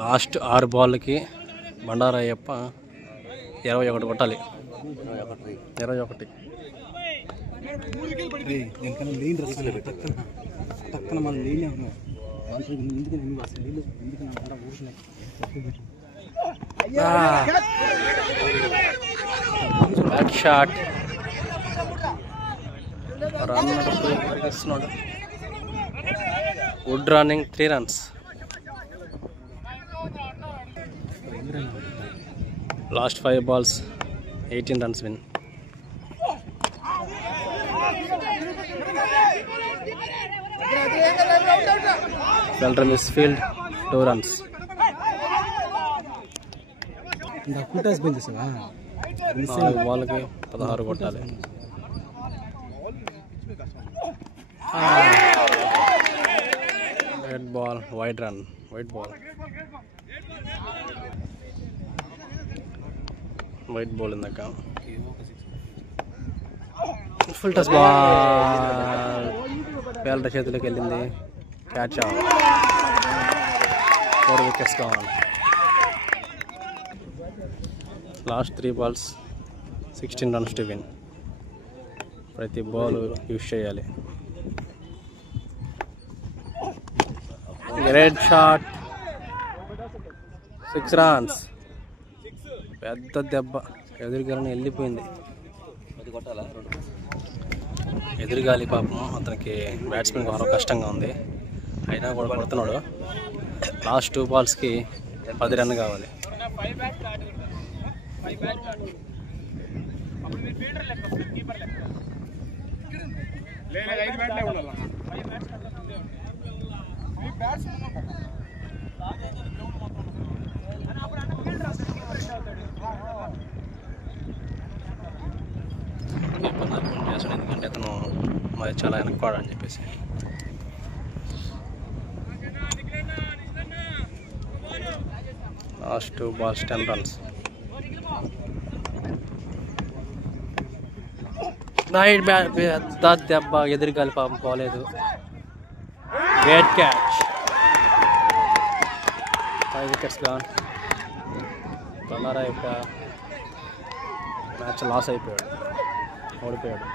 Last 6 బాల్కి బండారయ్యప్ప 21 కొట్టాలి. 21 back shot పరిగెస్తున్నాడు. వుడ్ running 3 runs. Last 5 balls 18 runs win. Felder misfield 2 runs. బాల్కి 16 కొట్టాలి. Red ball wide run. White ball ఇందాక ఫుల్ టచ్ బాల్ ఫెల్డర్ చేతిలోకి వెళ్ళింది. Catch out. 4 wickets కావాలి. Last 3 balls 16 runs to win. ప్రతి బాల్ యూజ్ చేయాలి. Great shot 6 runs. పెద్ద దెబ్బ ఎదురుగాలని వెళ్ళిపోయింది. ఎదురుగాలి పాపం అతనికి బ్యాట్స్మెన్ మరో కష్టంగా ఉంది. అయినా కూడా కొడుతున్నాడు. లాస్ట్ 2 balls-కి 10 runs కావాలి. ఎందుకంటే అతను మరి చాలా వెనక్కోడు అని చెప్పేసి. Last 2 balls 10 runs. పెద్ద దెబ్బ ఎదురుగాలి పాపం పోలేదు. Great catch. 5 wickets gone. Bandarayyappa match loss అయిపోయాడు. ఓడిపోయాడు.